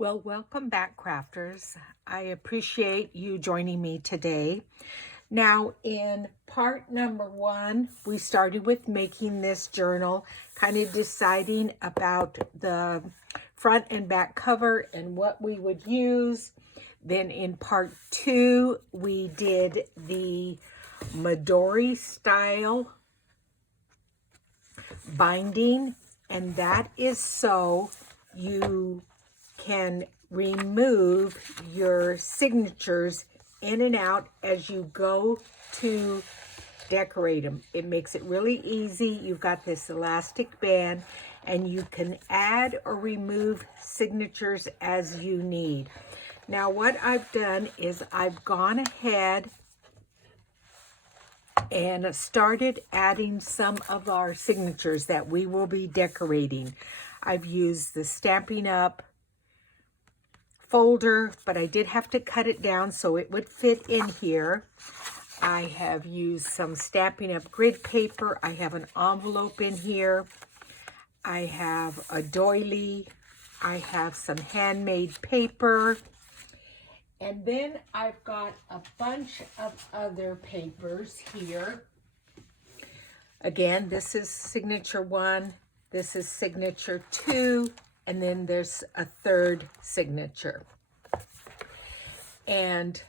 Well, welcome back, crafters. I appreciate you joining me today. Now, in part number 1, we started with making this journal, kind of deciding about the front and back cover and what we would use. Then in part 2, we did the Medori style binding, and that is so you can remove your signatures in and out as you go to decorate them. It makes it really easy. You've got this elastic band and you can add or remove signatures as you need. Now what I've done is I've gone ahead and started adding some of our signatures that we will be decorating. I've used the Stampin' Up! Folder, but I did have to cut it down so it would fit in here. I have used some Stampin' Up! Grid paper. I have an envelope in here. I have a doily. I have some handmade paper. And then I've got a bunch of other papers here. Again, this is signature 1. This is signature 2. And then there's a third signature. And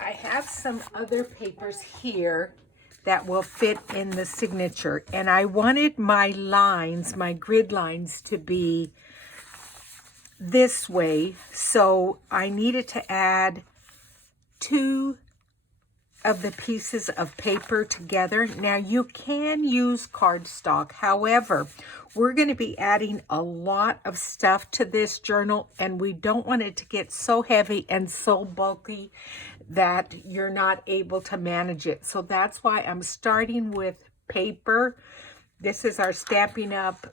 I have some other papers here that will fit in the signature. And I wanted my lines, my grid lines, to be this way. So I needed to add 2 of the pieces of paper together. Now you can use cardstock. However, we're going to be adding a lot of stuff to this journal and we don't want it to get so heavy and so bulky that you're not able to manage it. So that's why I'm starting with paper. This is our Stampin' Up!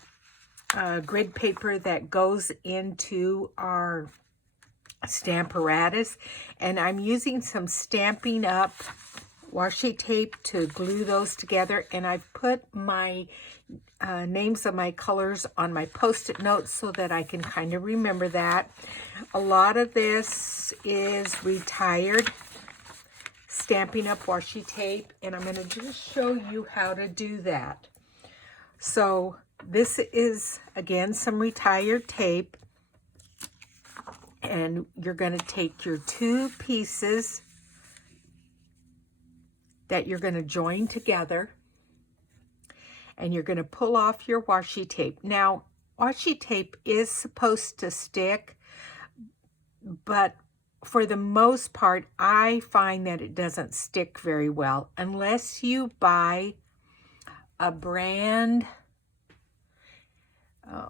Grid paper that goes into our Stamparatus, and I'm using some Stampin' Up! Washi tape to glue those together, and I've put my names of my colors on my Post-it notes so that I can kind of remember that. A lot of this is retired Stampin' Up! Washi tape, and I'm going to just show you how to do that. So this is, again, some retired tape. And you're going to take your 2 pieces that you're going to join together. And you're going to pull off your washi tape. Now, washi tape is supposed to stick, but for the most part, I find that it doesn't stick very well unless you buy a brand.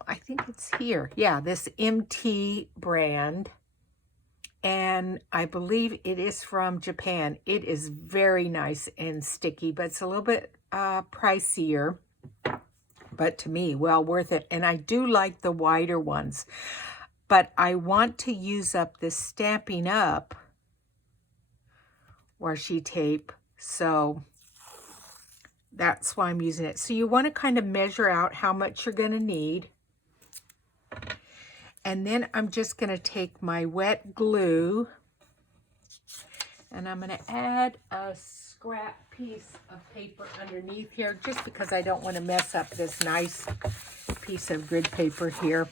I think it's here. Yeah, this MT brand. And I believe it is from Japan. It is very nice and sticky, but it's a little bit pricier. But to me, well worth it. And I do like the wider ones. But I want to use up this Stampin' Up! Washi tape. So that's why I'm using it. So you want to kind of measure out how much you're going to need. And then I'm just going to take my wet glue and I'm going to add a scrap piece of paper underneath here just because I don't want to mess up this nice piece of grid paper here.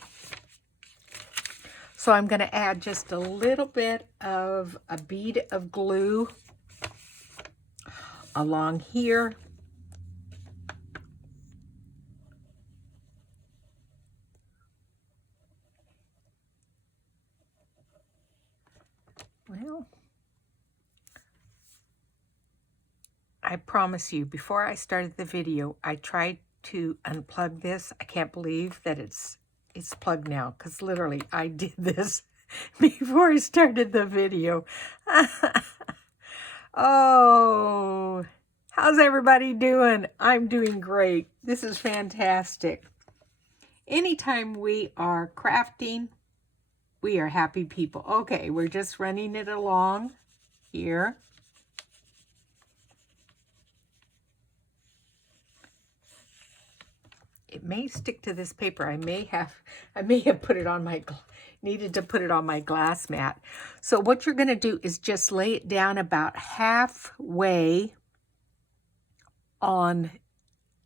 So I'm going to add just a little bit of a bead of glue along here. Well, I promise you, before I started the video, I tried to unplug this. I can't believe that it's plugged now, because literally I did this before I started the video. Oh, how's everybody doing? I'm doing great. This is fantastic. Anytime we are crafting, we are happy people. Okay, we're just running it along here. it may stick to this paper. I may have put it on my, needed to put it on my glass mat. So what you're going to do is just lay it down about halfway on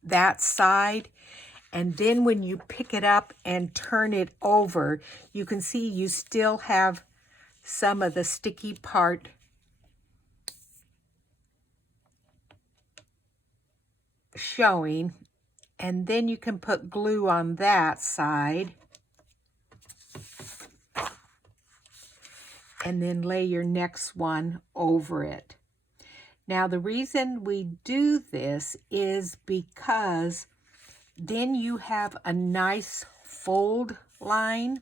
that side. And then when you pick it up and turn it over, you can see you still have some of the sticky part showing. And then you can put glue on that side. And then lay your next one over it. Now the reason we do this is because then you have a nice fold line,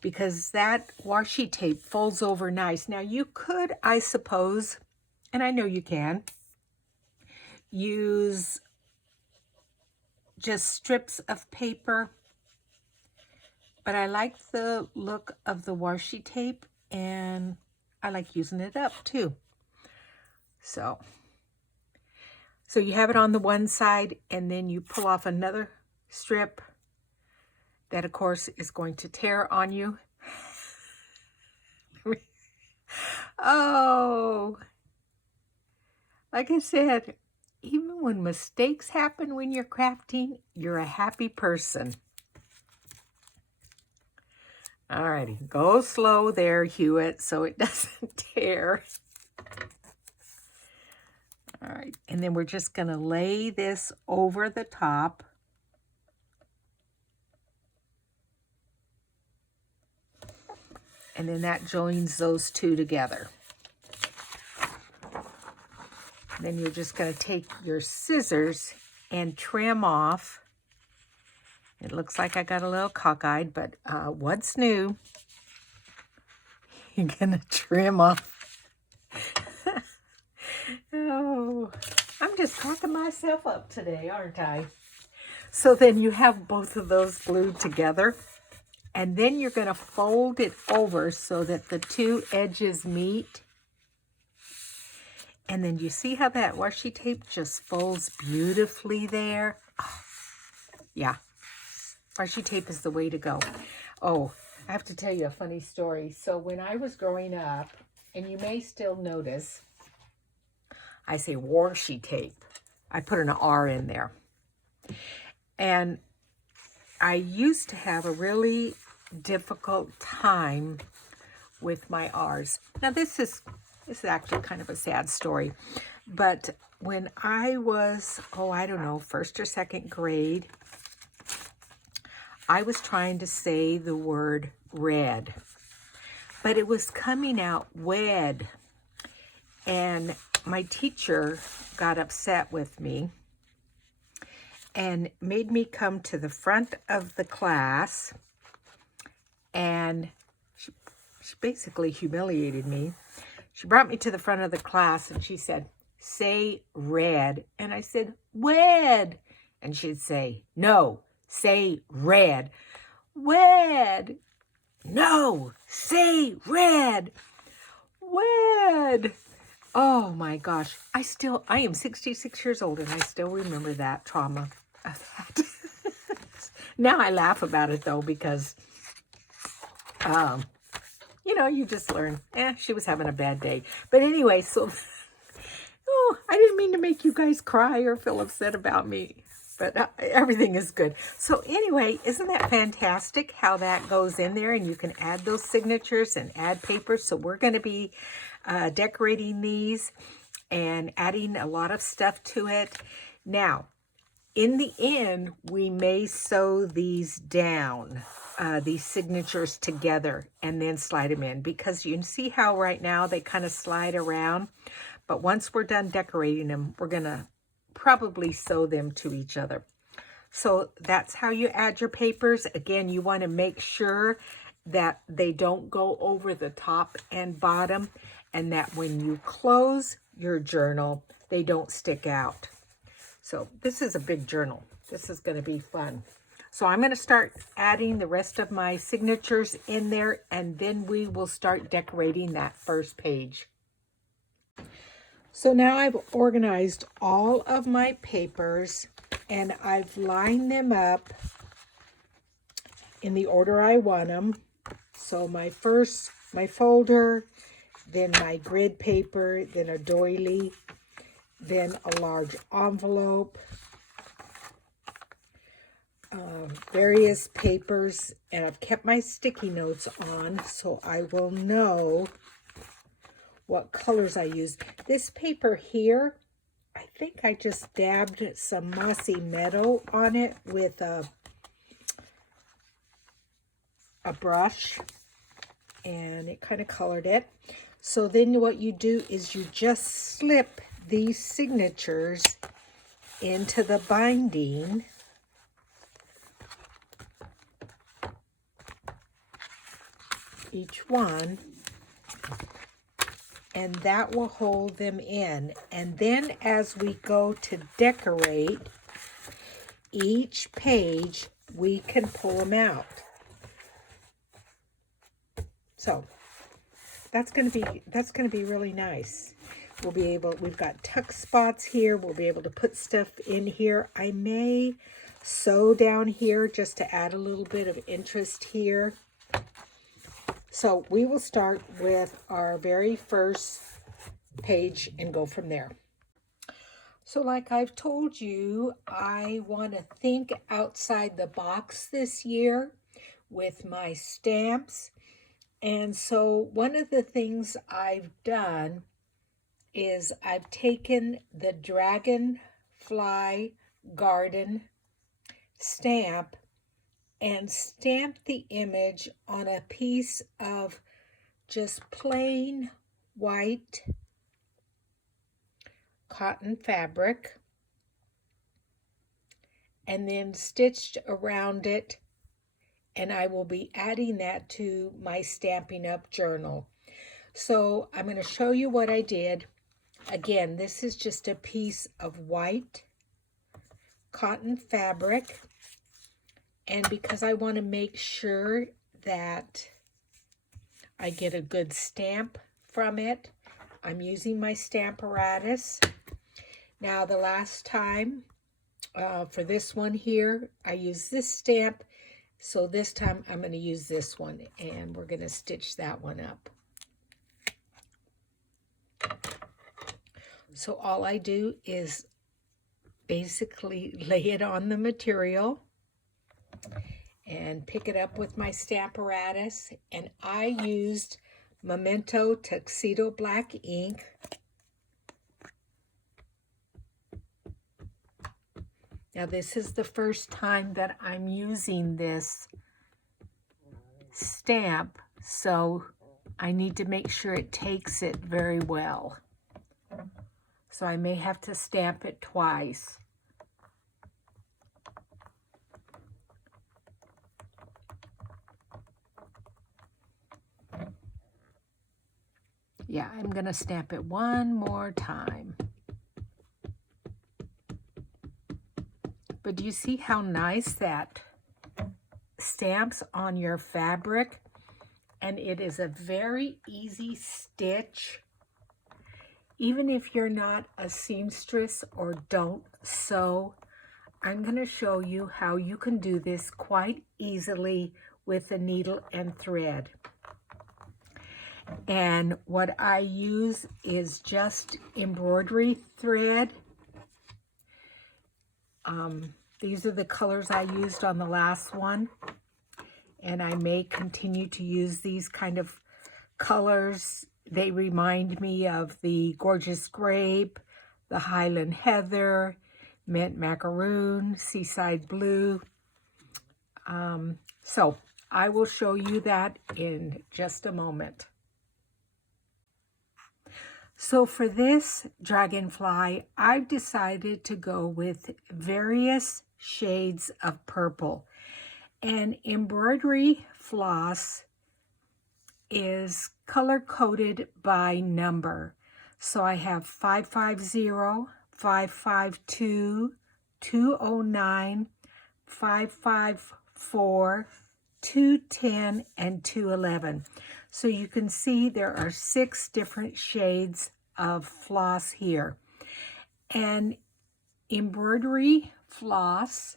because that washi tape folds over nice. Now you could, I suppose, and I know you can, use just strips of paper, but I like the look of the washi tape and I like using it up too. So you have it on the one side, and then you pull off another strip that, of course, is going to tear on you. Oh, like I said, even when mistakes happen when you're crafting, you're a happy person. Alrighty, go slow there, Hewitt, so it doesn't tear. All right, and then we're just going to lay this over the top. And then that joins those two together. Then you're just going to take your scissors and trim off. It looks like I got a little cockeyed, but what's new? You're going to trim off. Oh, I'm just cracking myself up today, aren't I? So then you have both of those glued together, and then you're going to fold it over so that the two edges meet. And then you see how that washi tape just folds beautifully there? Oh, yeah, washi tape is the way to go. Oh, I have to tell you a funny story. So when I was growing up, and you may still notice, I say washi tape. I put an R in there. And I used to have a really difficult time with my R's. Now this is actually kind of a sad story. But when I was, I don't know, first or second grade, I was trying to say the word red. But it was coming out wed. And my teacher got upset with me and made me come to the front of the class, and she basically humiliated me. She brought me to the front of the class and she said, "Say red." And I said, "Wed." And she'd say, "No, say red." "Wed." "No, say red." "Wed." Oh my gosh, I am 66 years old and I still remember that trauma of that. Now I laugh about it though, because, you just learn, she was having a bad day. But anyway, so, I didn't mean to make you guys cry or feel upset about me, but everything is good. So anyway, isn't that fantastic how that goes in there, and you can add those signatures and add papers. So we're going to be decorating these and adding a lot of stuff to it. Now, in the end, we may sew these down, these signatures together, and then slide them in, because you can see how right now they kind of slide around. But once we're done decorating them, we're going to probably sew them to each other. So that's how you add your papers. Again, you want to make sure that they don't go over the top and bottom, and that when you close your journal, they don't stick out. So this is a big journal. This is going to be fun. So I'm going to start adding the rest of my signatures in there, and then we will start decorating that first page. So now I've organized all of my papers and I've lined them up in the order I want them. So my folder, then my grid paper, then a doily, then a large envelope, various papers, and I've kept my sticky notes on so I will know what colors I use. This paper here, I think I just dabbed some mossy meadow on it with a brush, and it kind of colored it. So then what you do is you just slip these signatures into the binding. Each one, and that will hold them in. And then as we go to decorate each page, we can pull them out. So that's going to be really nice. We've got tuck spots here. We'll be able to put stuff in here. I may sew down here just to add a little bit of interest here. So we will start with our very first page and go from there. So like I've told you, I want to think outside the box this year with my stamps. And so one of the things I've done is I've taken the dragonfly garden stamp and stamp the image on a piece of just plain white cotton fabric, and then stitched around it, and I will be adding that to my Stampin' Up! Journal. So I'm going to show you what I did. Again, this is just a piece of white cotton fabric. And because I want to make sure that I get a good stamp from it, I'm using my Stamparatus. Now, the last time for this one here, I used this stamp. So this time I'm going to use this one, and we're going to stitch that one up. So all I do is basically lay it on the material and pick it up with my Stamparatus, and I used Memento Tuxedo Black Ink. Now this is the first time that I'm using this stamp, so I need to make sure it takes it very well. So I may have to stamp it twice. Yeah, I'm going to stamp it one more time. But do you see how nice that stamps on your fabric? And it is a very easy stitch. Even if you're not a seamstress or don't sew, I'm going to show you how you can do this quite easily with a needle and thread. And what I use is just embroidery thread. These are the colors I used on the last one, and I may continue to use these kind of colors. They remind me of the Gorgeous Grape, the Highland Heather, Mint Macaroon, Seaside Blue. So I will show you that in just a moment. So for this dragonfly, I've decided to go with various shades of purple. And embroidery floss is color-coded by number. So I have 550, 552, 209, 554, 210, and 211. So you can see there are 6 different shades of floss here. And embroidery floss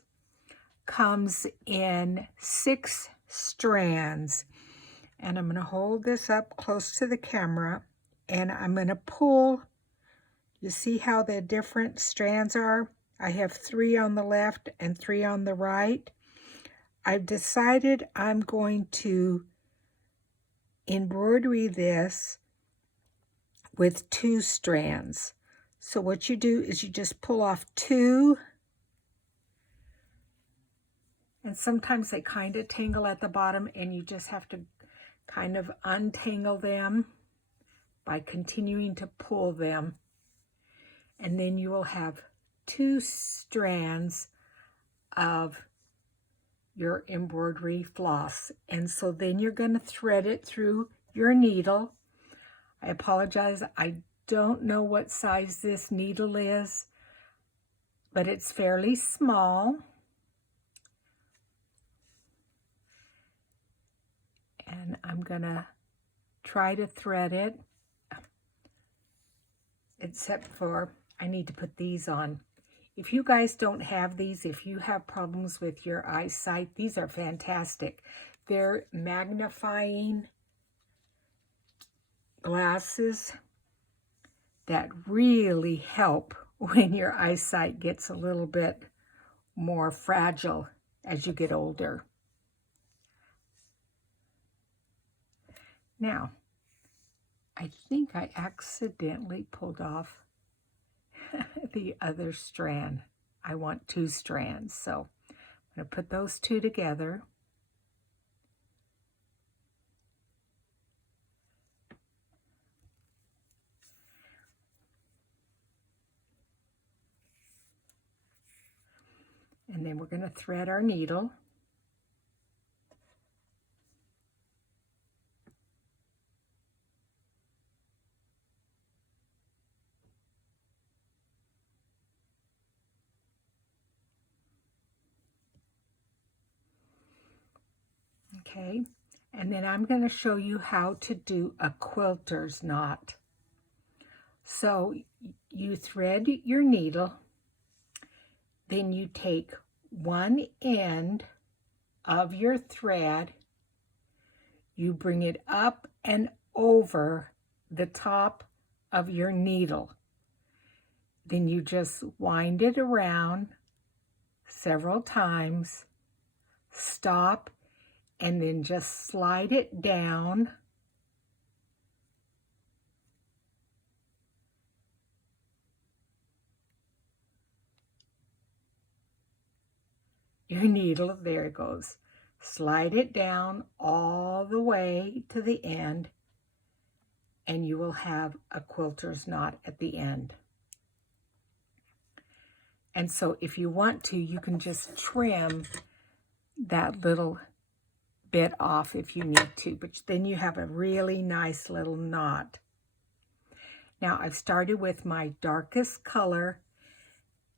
comes in 6 strands. And I'm going to hold this up close to the camera, and I'm going to pull. You see how the different strands are? I have 3 on the left and 3 on the right. I've decided I'm going to embroidery this with 2 strands. So what you do is you just pull off 2, and sometimes they kind of tangle at the bottom, and you just have to kind of untangle them by continuing to pull them. And then you will have 2 strands of your embroidery floss. And so then you're going to thread it through your needle. I apologize, I don't know what size this needle is, but it's fairly small. And I'm going to try to thread it, except for I need to put these on. If you guys don't have these, if you have problems with your eyesight, these are fantastic. They're magnifying glasses that really help when your eyesight gets a little bit more fragile as you get older. Now, I think I accidentally pulled off the other strand. I want 2 strands, so I'm going to put those 2 together. And then we're going to thread our needle. Okay, and then I'm going to show you how to do a quilter's knot. So you thread your needle, then you take one end of your thread, you bring it up and over the top of your needle. Then you just wind it around several times, stop, and then just slide it down. Your needle, there it goes. Slide it down all the way to the end, and you will have a quilter's knot at the end. And so if you want to, you can just trim that little bit off if you need to, but then you have a really nice little knot. Now I've started with my darkest color,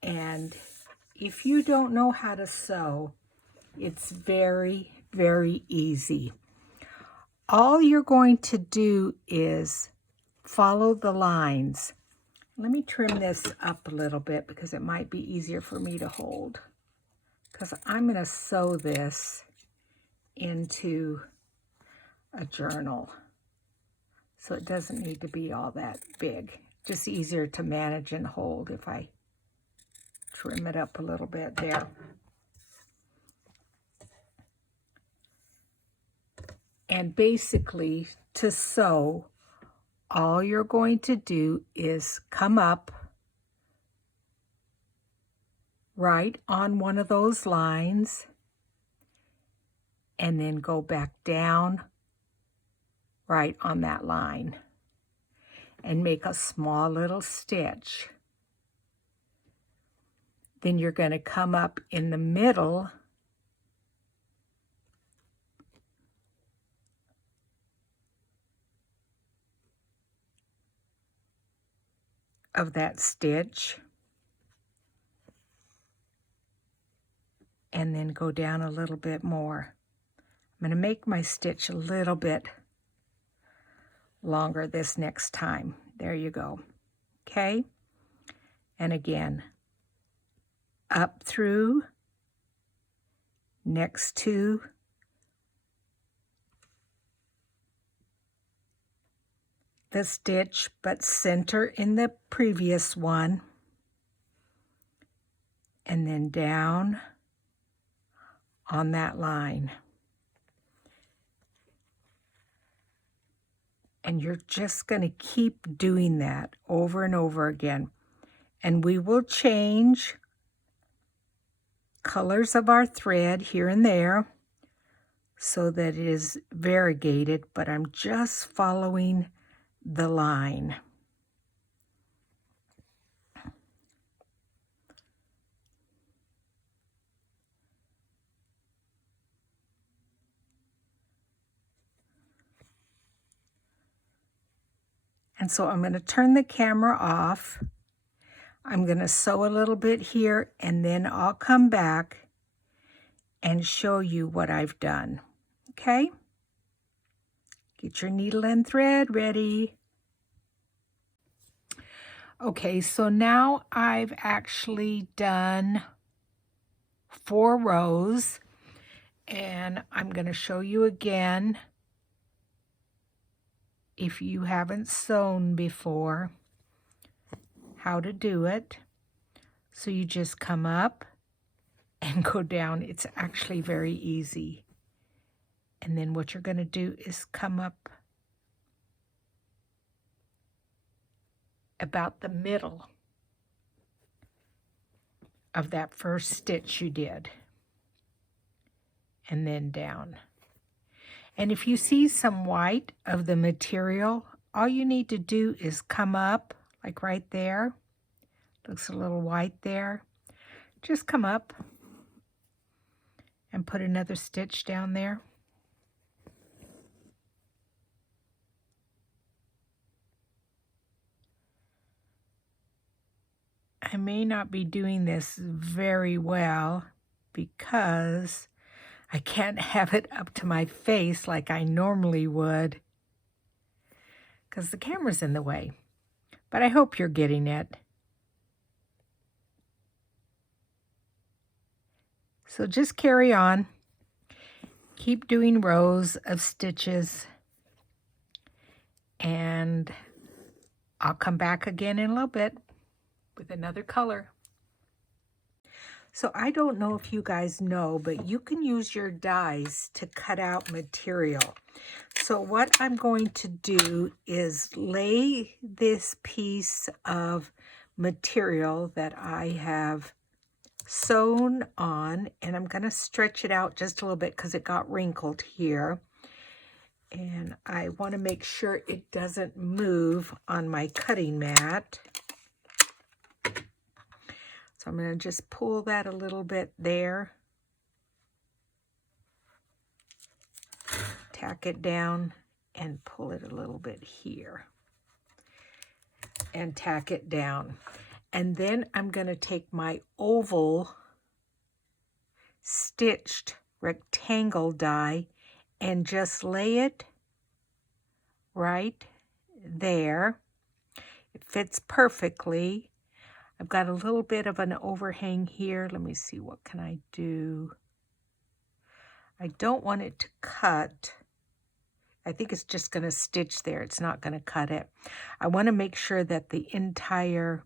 and if you don't know how to sew, it's very, very easy. All you're going to do is follow the lines. Let me trim this up a little bit because it might be easier for me to hold, because I'm going to sew this into a journal, so it doesn't need to be all that big. Just easier to manage and hold if I trim it up a little bit there. And basically, to sew, all you're going to do is come up right on one of those lines, and then go back down right on that line and make a small little stitch. Then you're going to come up in the middle of that stitch, and then go down a little bit more. I'm going to make my stitch a little bit longer this next time. There you go. Okay? And again, up through, next to the stitch, but center in the previous one, and then down on that line. And you're just going to keep doing that over and over again. And we will change colors of our thread here and there so that it is variegated, but I'm just following the line. And so I'm going to turn the camera off. I'm going to sew a little bit here, and then I'll come back and show you what I've done. Okay? Get your needle and thread ready. Okay, so now I've actually done 4 rows, and I'm going to show you again, if you haven't sewn before, how to do it. So you just come up and go down. It's actually very easy. And then what you're going to do is come up about the middle of that first stitch you did, and then down. And if you see some white of the material, all you need to do is come up, like right there. Looks a little white there. Just come up and put another stitch down there. I may not be doing this very well because I can't have it up to my face like I normally would because the camera's in the way. But I hope you're getting it. So just carry on. Keep doing rows of stitches, and I'll come back again in a little bit with another color. So I don't know if you guys know, but you can use your dies to cut out material. So what I'm going to do is lay this piece of material that I have sewn on, and I'm going to stretch it out just a little bit because it got wrinkled here. And I want to make sure it doesn't move on my cutting mat. So I'm going to just pull that a little bit there. Tack it down and pull it a little bit here. And tack it down. And then I'm going to take my oval stitched rectangle die and just lay it right there. It fits perfectly. I've got a little bit of an overhang here. Let me see, what can I do? I don't want it to cut. I think it's just going to stitch there. It's not going to cut it. I want to make sure that the entire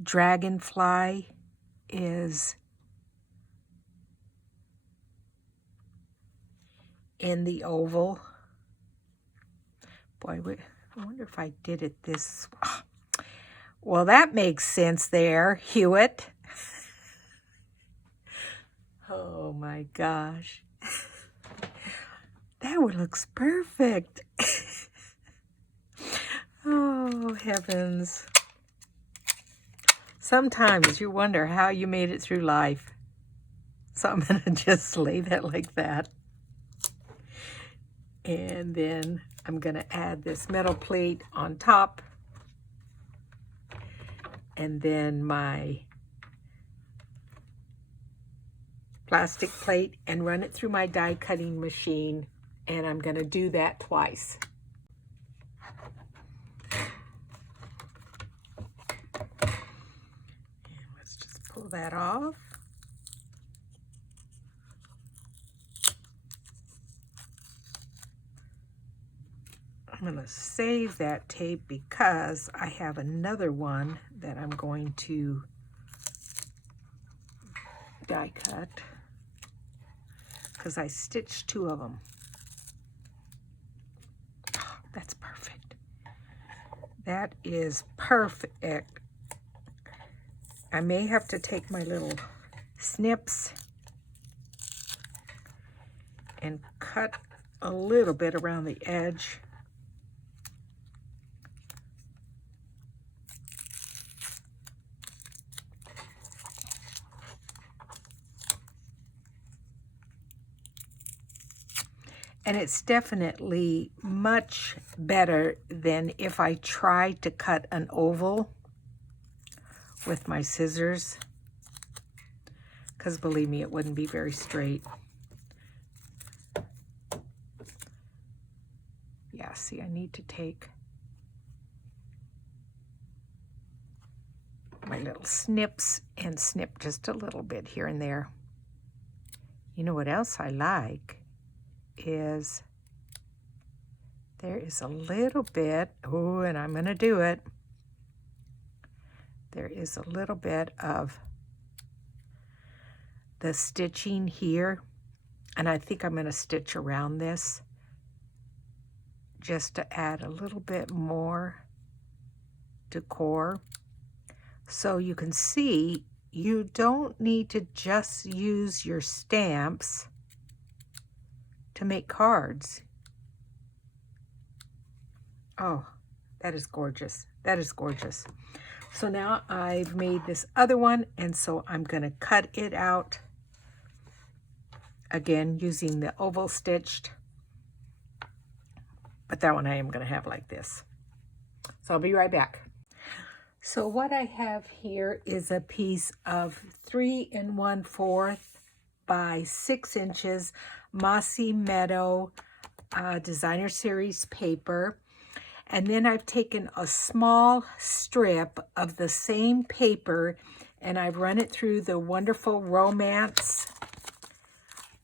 dragonfly is in the oval. Boy, I wonder if I did it this way. Well, that makes sense there, Hewitt. Oh my gosh. That one looks perfect. Oh, heavens. Sometimes you wonder how you made it through life. So I'm going to just lay that like that. And then I'm going to add this metal plate on top. And then my plastic plate, and run it through my die cutting machine. And I'm going to do that twice. peel that off. I'm going to save that tape because I have another one that I'm going to die cut because I stitched 2 of them. Oh, that's perfect. That is perfect. I may have to take my little snips and cut a little bit around the edge. And it's definitely much better than if I tried to cut an oval with my scissors, because believe me, it wouldn't be very straight. Yeah, see, I need to take my little snips and snip just a little bit here and there. You know what else I like is there is a little bit, oh, and I'm gonna do it. There is a little bit of the stitching here, and I think I'm gonna stitch around this just to add a little bit more decor. So you can see you don't need to just use your stamps to make cards. Oh, that is gorgeous. That is gorgeous. So now I've made this other one, and so I'm going to cut it out again using the oval stitched, but that one I am going to have like this. So I'll be right back. So what I have here is a piece of 3 1/4 by 6 inches Mossy Meadow Designer Series paper. And then I've taken a small strip of the same paper and I've run it through the wonderful Romance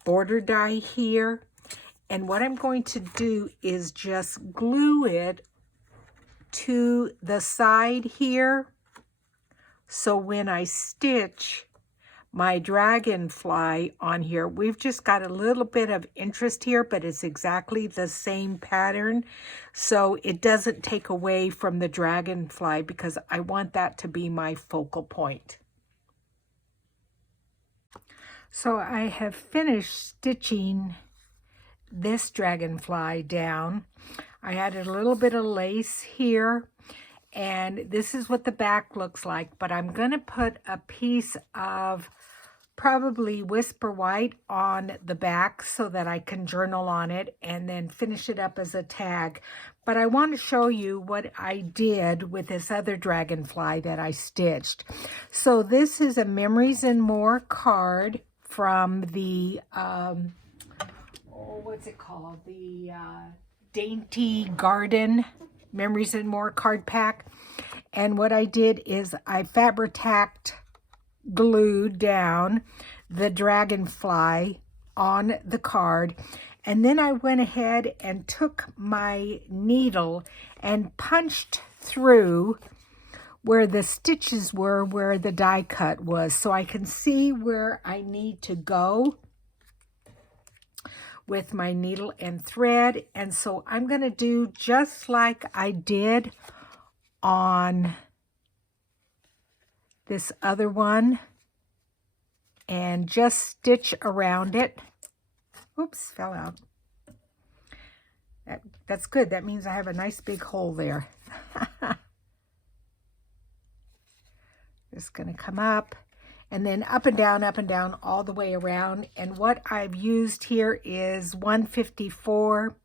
border die here. And what I'm going to do is just glue it to the side here. So when I stitch my dragonfly on here, we've just got a little bit of interest here, but it's exactly the same pattern. So it doesn't take away from the dragonfly because I want that to be my focal point. So I have finished stitching this dragonfly down. I added a little bit of lace here, and this is what the back looks like, but I'm going to put a piece of probably Whisper White on the back so that I can journal on it and then finish it up as a tag. But I want to show you what I did with this other dragonfly that I stitched. So this is a Memories and More card from the, what's it called? The Dainty Garden Memories and More card pack. And what I did is I Fabri-Tacked glued down the dragonfly on the card, and then I went ahead and took my needle and punched through where the stitches were, where the die cut was, so I can see where I need to go with my needle and thread. And so I'm going to do just like I did on this other one and just stitch around it. Oops, fell out. That's good. That means I have a nice big hole there. Just going to come up and then up and down all the way around. And what I've used here is 154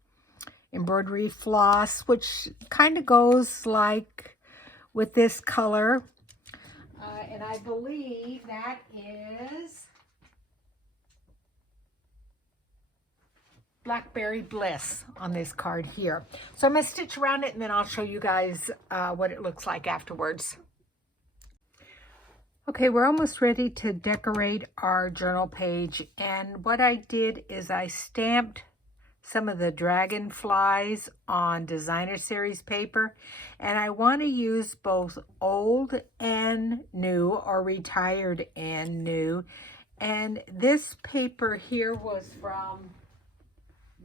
embroidery floss, which kind of goes like with this color. And I believe that is Blackberry Bliss on this card here. So I'm going to stitch around it and then I'll show you guys what it looks like afterwards. Okay, we're almost ready to decorate our journal page, and what I did is I stamped some of the dragonflies on designer series paper, and I want to use both old and new, or retired and new. And this paper here was from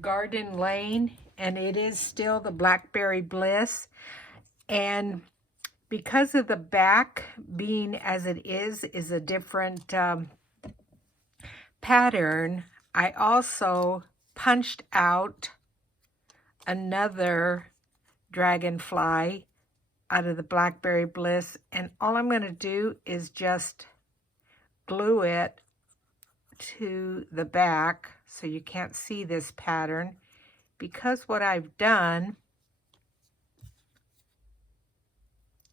Garden Lane, and it is still the Blackberry Bliss. And because of the back being as it is a different pattern, I also punched out another dragonfly out of the Blackberry Bliss, and all I'm going to do is just glue it to the back so you can't see this pattern, because what I've done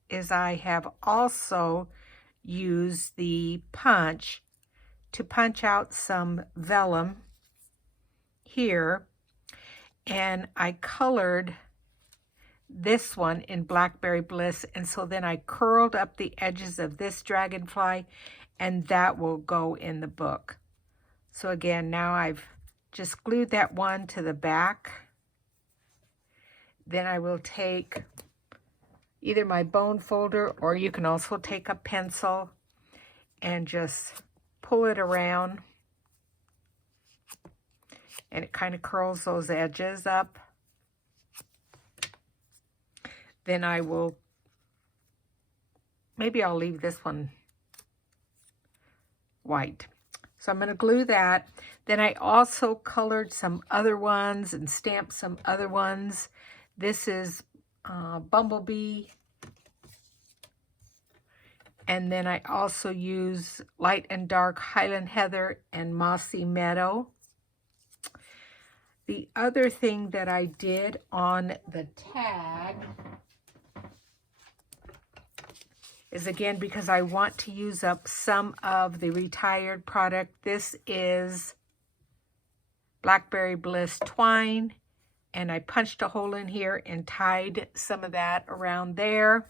is I have also used the punch to punch out some vellum here, and I colored this one in Blackberry Bliss, and so then I curled up the edges of this dragonfly, and that will go in the book. So again, now I've just glued that one to the back. Then I will take either my bone folder, or you can also take a pencil and just pull it around, and it kind of curls those edges up. Then I will, maybe I'll leave this one white. So I'm going to glue that. Then I also colored some other ones and stamped some other ones. This is Bumblebee. And then I also use light and dark Highland Heather and Mossy Meadow. The other thing that I did on the tag is, again, because I want to use up some of the retired product. This is Blackberry Bliss twine, and I punched a hole in here and tied some of that around there.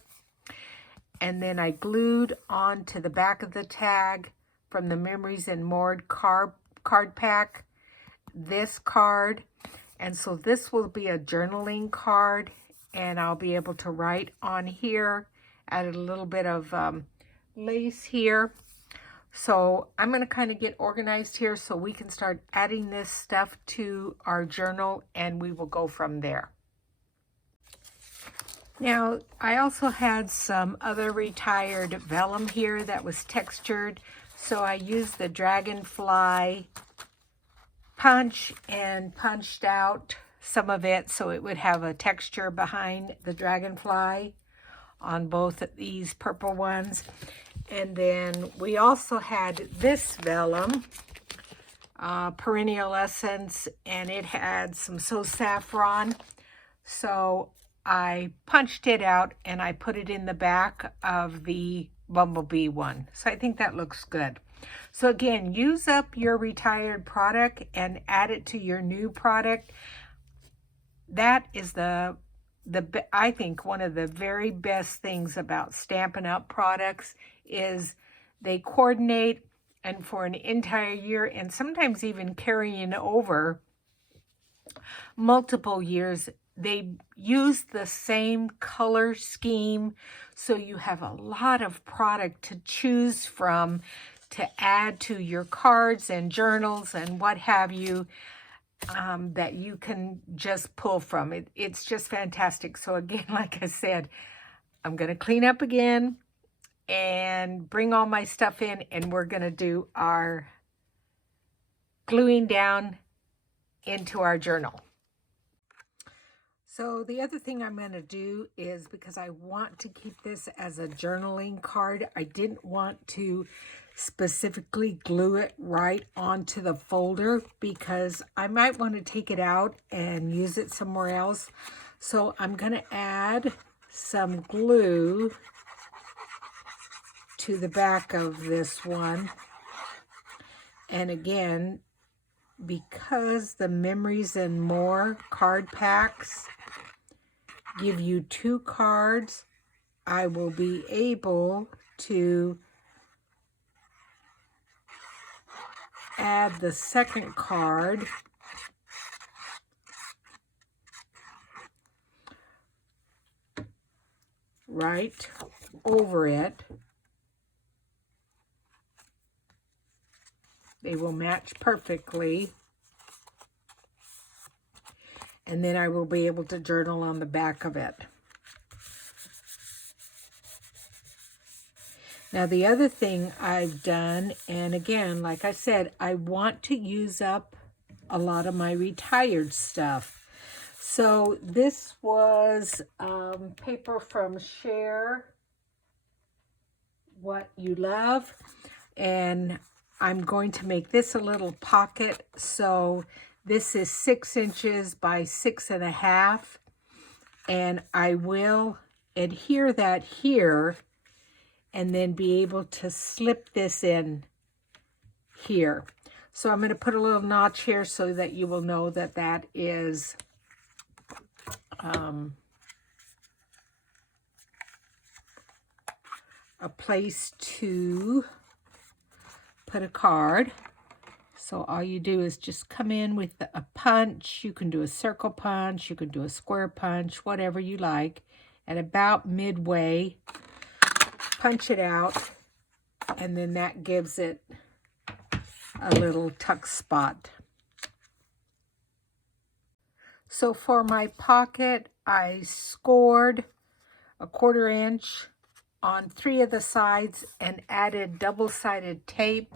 And then I glued onto the back of the tag from the Memories and More card pack this card. And so this will be a journaling card, and I'll be able to write on here. Added a little bit of lace here. So I'm going to kind of get organized here so we can start adding this stuff to our journal, and we will go from there. Now, I also had some other retired vellum here that was textured, so I used the dragonfly punch and punched out some of it so it would have a texture behind the dragonfly on both of these purple ones. And then we also had this vellum, Perennial Essence, and it had some So Saffron. So I punched it out and I put it in the back of the Bumblebee one. So I think that looks good. So again, use up your retired product and add it to your new product. That is I think one of the very best things about Stampin' Up! Products is they coordinate, and for an entire year, and sometimes even carrying over multiple years, they use the same color scheme, so you have a lot of product to choose from to add to your cards and journals and what have you. That you can just pull from. It's just fantastic. So again, like I said, I'm going to clean up again and bring all my stuff in, and we're going to do our gluing down into our journal. So the other thing I'm going to do is, because I want to keep this as a journaling card, I didn't want to specifically glue it right onto the folder because I might want to take it out and use it somewhere else. So I'm going to add some glue to the back of this one. And again, because the Memories and More card packs give you 2 cards, I will be able to add the second card. Right over it. They will match perfectly. And then I will be able to journal on the back of it. Now the other thing I've done, and again, like I said, I want to use up a lot of my retired stuff. So this was paper from Share What You Love, and I'm going to make this a little pocket. So this is 6 inches by 6.5, and I will adhere that here and then be able to slip this in here. So I'm going to put a little notch here so that you will know that that is a place to put a card. So all you do is just come in with a punch. You can do a circle punch, you can do a square punch, whatever you like. And about midway, punch it out, and then that gives it a little tuck spot. So for my pocket, I scored a 1/4 inch on 3 of the sides and added double-sided tape,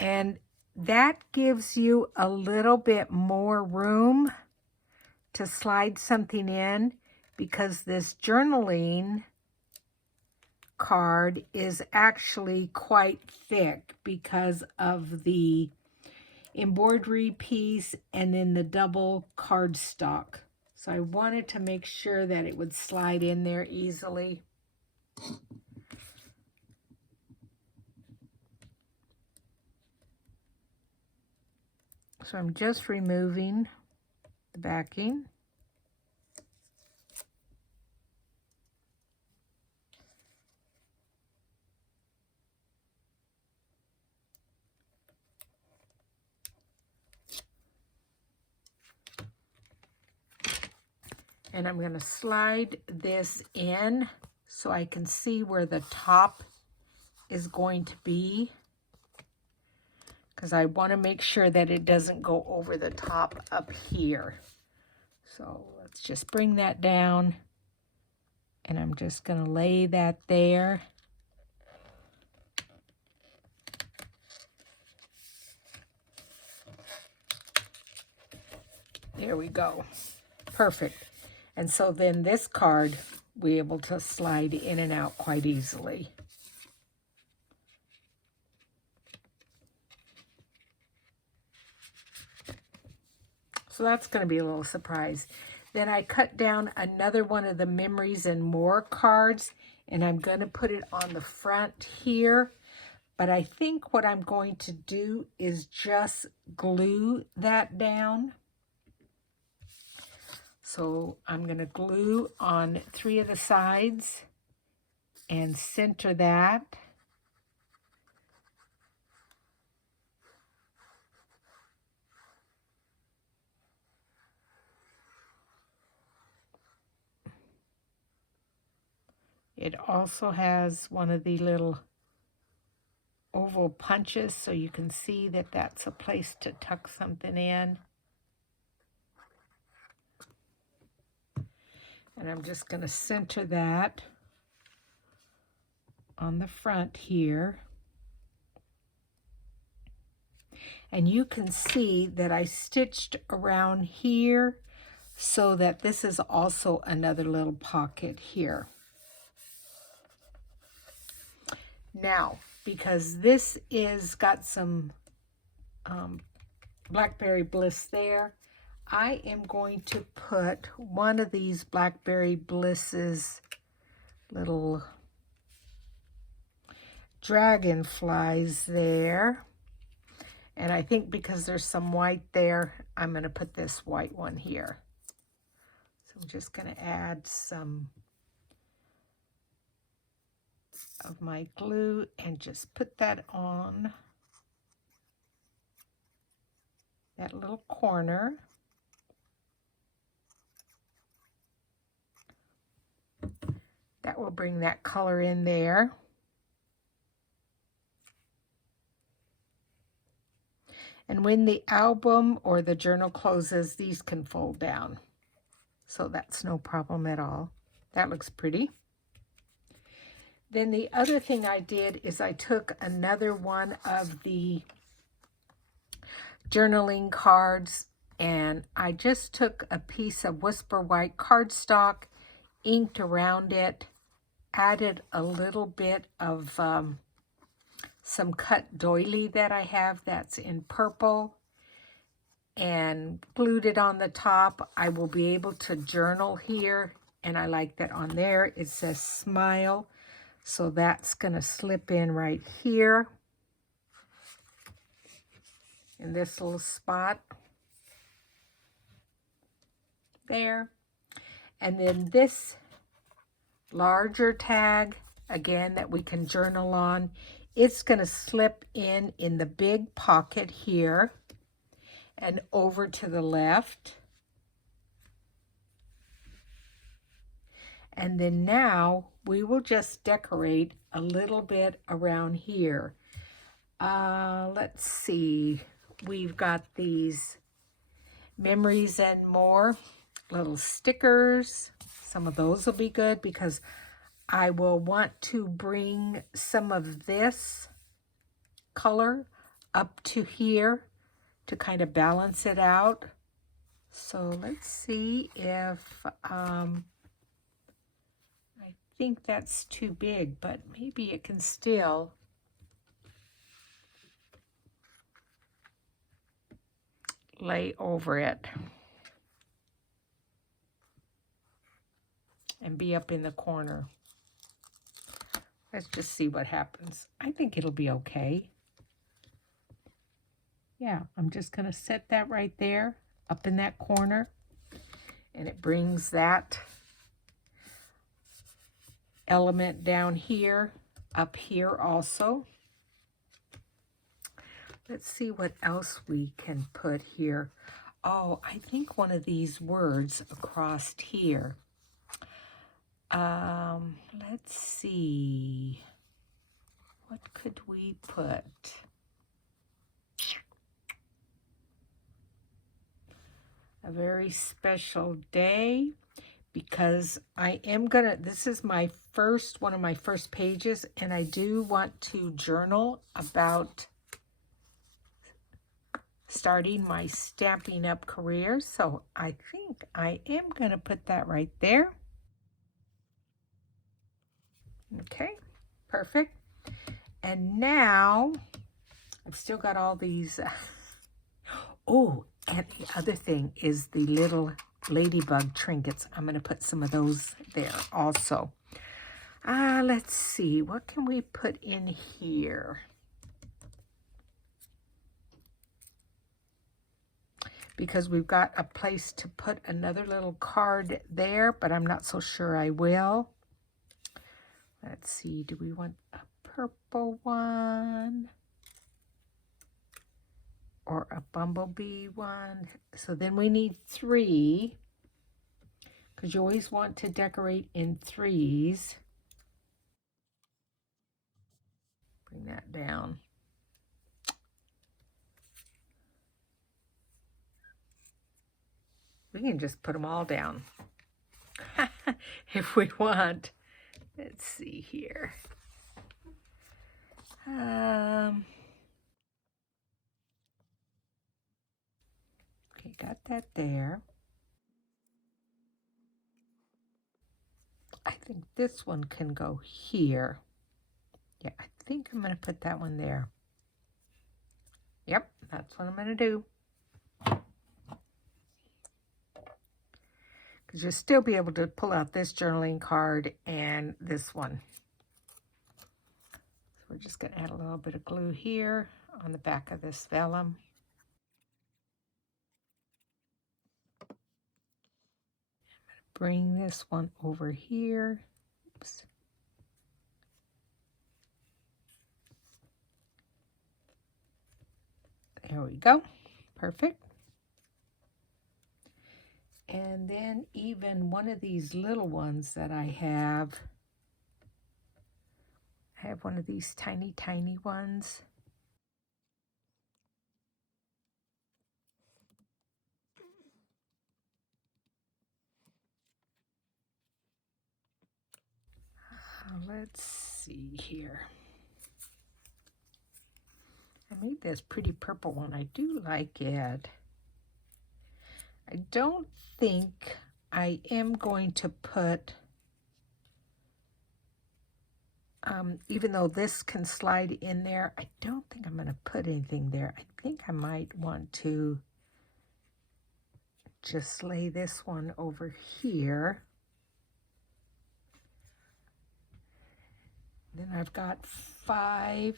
and that gives you a little bit more room to slide something in, because this journaling card is actually quite thick because of the embroidery piece and then the double cardstock. So I wanted to make sure that it would slide in there easily. So I'm just removing the backing. And I'm going to slide this in so I can see where the top is going to be, because I want to make sure that it doesn't go over the top up here. So let's just bring that down, and I'm just going to lay that there. There we go. Perfect. And so then this card, we're able to slide in and out quite easily. So that's going to be a little surprise. Then I cut down another one of the Memories and More cards, and I'm going to put it on the front here. But I think what I'm going to do is just glue that down. So I'm going to glue on 3 of the sides and center that. It also has one of the little oval punches, so you can see that that's a place to tuck something in. And I'm just going to center that on the front here. And you can see that I stitched around here so that this is also another little pocket here. Now, because this is got some Blackberry Bliss there, I am going to put one of these Blackberry Blisses little dragonflies there. And I think because there's some white there, I'm going to put this white one here. So I'm just going to add some of my glue and just put that on. that little corner. That will bring that color in there. And when the album or the journal closes, these can fold down. So that's no problem at all. That looks pretty. Then the other thing I did is I took another one of the journaling cards and I just took a piece of Whisper White cardstock, inked around it, added a little bit of some cut doily that I have that's in purple, and glued it on the top. I will be able to journal here, and I like that on there it says smile, so that's going to slip in right here in this little spot there. And then this larger tag, again, that we can journal on, it's going to slip in the big pocket here and over to the left. And then now we will just decorate a little bit around here. Let's see. We've got these memories and more little stickers. Some of those will be good because I will want to bring some of this color up to here to kind of balance it out. So let's see if I think that's too big, but maybe it can still lay over it and be up in the corner. Let's just see what happens. I think it'll be okay. Yeah, I'm just going to set that right there up in that corner, and it brings that element down here, up here also. Let's see what else we can put here. Oh, I think one of these words across here. Let's see. What could we put? A very special day, because I am gonna, this is my first, one of my first pages, and I do want to journal about starting my Stampin' Up! Career. So I think I am gonna put that right there. Okay, perfect. And now I've still got all these. Oh, and the other thing is the little ladybug trinkets. I'm going to put some of those there also. Let's see. What can we put in here? Because we've got a place to put another little card there, but I'm not so sure I will. Let's see. Do we want a purple one? Or a bumblebee one? So then we need 3, because you always want to decorate in 3s. Bring that down. We can just put them all down if we want. Let's see here. Okay, got that there. I think this one can go here. Yeah, I think I'm going to put that one there. Yep, that's what I'm going to do. Because you'll still be able to pull out this journaling card and this one. So we're just going to add a little bit of glue here on the back of this vellum. Bring this one over here. Oops. There we go. Perfect. And then even one of these little ones that I have one of these tiny, tiny ones. Let's see here. I made this pretty purple one. I do like it. I don't think I am going to put, even though this can slide in there, I don't think I'm going to put anything there. I think I might want to just lay this one over here. Then I've got 5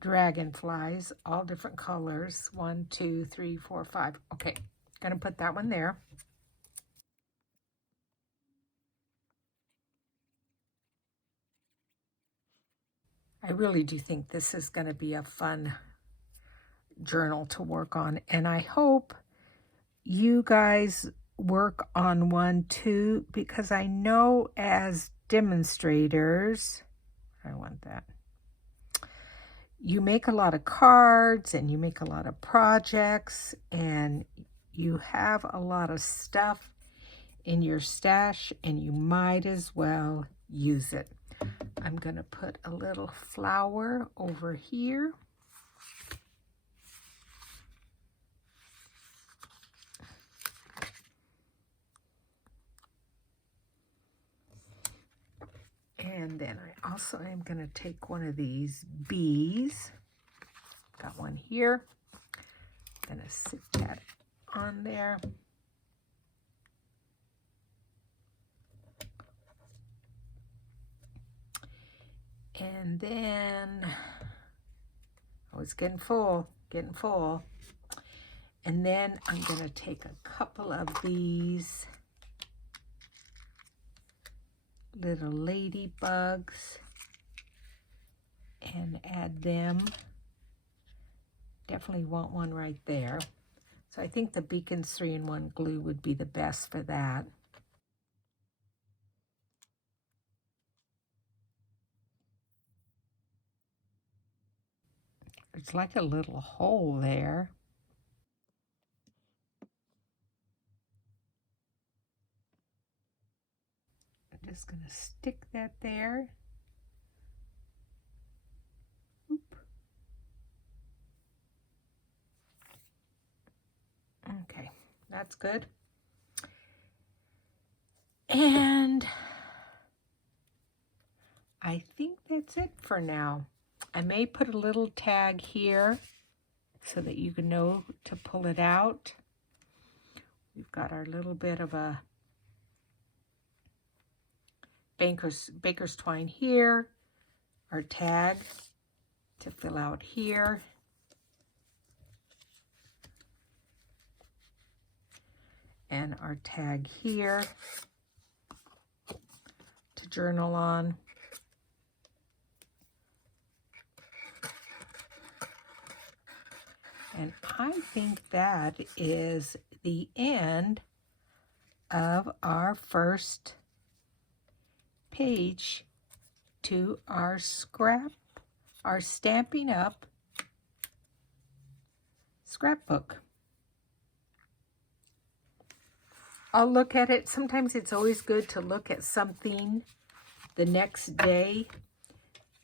dragonflies, all different colors. 1, 2, 3, 4, 5. Okay, gonna put that one there. I really do think this is gonna be a fun journal to work on, and I hope you guys work on one too, because I know as demonstrators, I want that, you make a lot of cards and you make a lot of projects and you have a lot of stuff in your stash and you might as well use it. I'm going to put a little flower over here. And then I also am going to take one of these bees. Got one here. I'm going to sit that on there. And then, oh, it's getting full. And then I'm going to take a couple of these little ladybugs and add them. Definitely want one right there. So I think the Beacons 3-in-1 glue would be the best for that. It's like a little hole there. I'm just going to stick that there. Oop. Okay, that's good. And I think that's it for now. I may put a little tag here so that you can know to pull it out. We've got our little bit of a baker's twine here, our tag to fill out here. And our tag here to journal on. And I think that is the end of our first page to our Stampin' Up! Scrapbook. I'll look at it. Sometimes it's always good to look at something the next day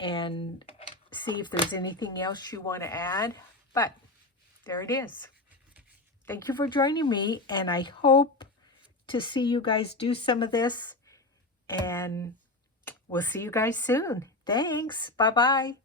and see if there's anything else you want to add. But there it is. Thank you for joining me, and I hope to see you guys do some of this, and we'll see you guys soon. Thanks. Bye-bye.